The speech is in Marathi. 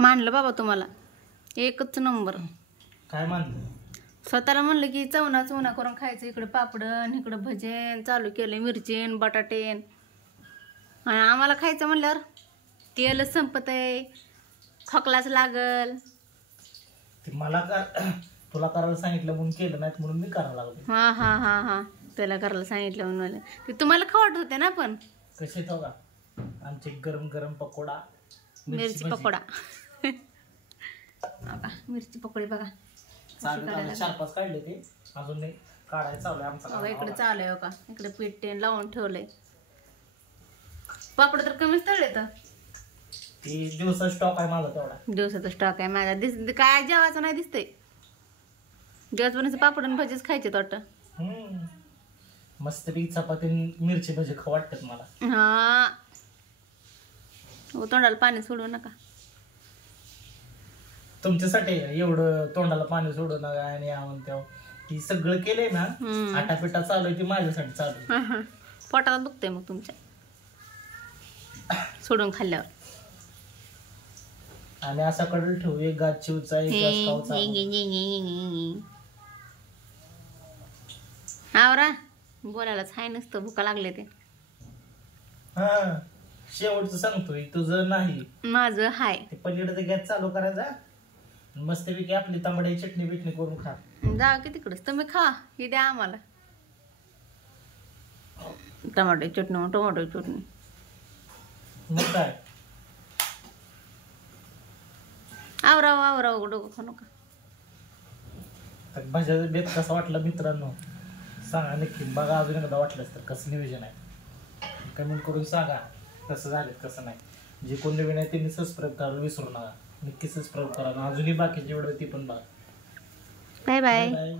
मानलं बाबा तुम्हाला एकच नंबर. काय मानलं? स्वतःला म्हणलं की चवना चवना करून खायचं. इकडं पापडन इकडं भजन चालू केलं, मिरचीन बटाटेन. आणि आम्हाला खायचं म्हणल्यावर तेलच संपत आहे, खोकलाच लागल. ते मला तुला करायला सांगितलं म्हणून केलं नाही म्हणून मी करायला लागलो. हा हा हा हा त्याला करायला सांगितलं म्हणून मला ते तुम्हाला खावट होते ना. पण कसे तो का आमचे गरम गरम पकोडा, मिरची पकोडा. बघा मिरची पकोडी बघा. चालू 4-5 काढले ते अजून नाही काढायचं चालू आहे आमचा. इकडे चालू आहे का, इकडे पीठ तेन लावून ठेवलंय. पापड तर कमीच तळले तर ती दिवसा स्टॉक आहे माझा तेवढा. दिवसाचा स्टॉक आहे माझा. काय जेवायचं नाही दिसतंय. जेवायचं पापड आणि भजीच खायचे वाटतं. मस्तपैकी चपाती मिरची भजी खाऊ वाटतात मला. हा तोंडाला पाणी सोडू नका. तुमच्यासाठी एवढं तोंडाला पाणी सोडू नका आणि आम्हाला तेव्हा ती सगळं केलंय ना. आटापिटा चालू आहे ती माझ्यासाठी चालू आहे. पोटाला दुखतंय मग तुमच्या सोडून खाल्ल्यावर. आणि असा कडल ठेवू एक गाज चिवचा एक गाज खाऊचा. आवरा बोलायलाच हाय नसतं भुका लागले ते. हा शेवटचं सांगतोय तुझं नाही माझं हाय. ते पलीकडे गॅस चालू करायचा मस्तपैकी आपली तांबड्याची चटणी बिटणी करून खा. जा की तिकडच तुम्ही खा. हे द्या आम्हाला टमाटो चटणी. मग काय आवराव डोकं खाऊ नका. तर भाज्याचा बेत कसा वाटला मित्रांनो सांगा नक्की. बघा अजून एकदा वाटलंच तर कसं नियोजन आहे कमेंट करून सांगा कसं झालं कसं नाही. जे कोण नवीन आहे त्यांनी सबस्क्राईब करायला विसरू नका. नक्की सबस्क्राईब करा. अजूनही बाकीचे व्हिडिओ ती पण बघा. Bye bye.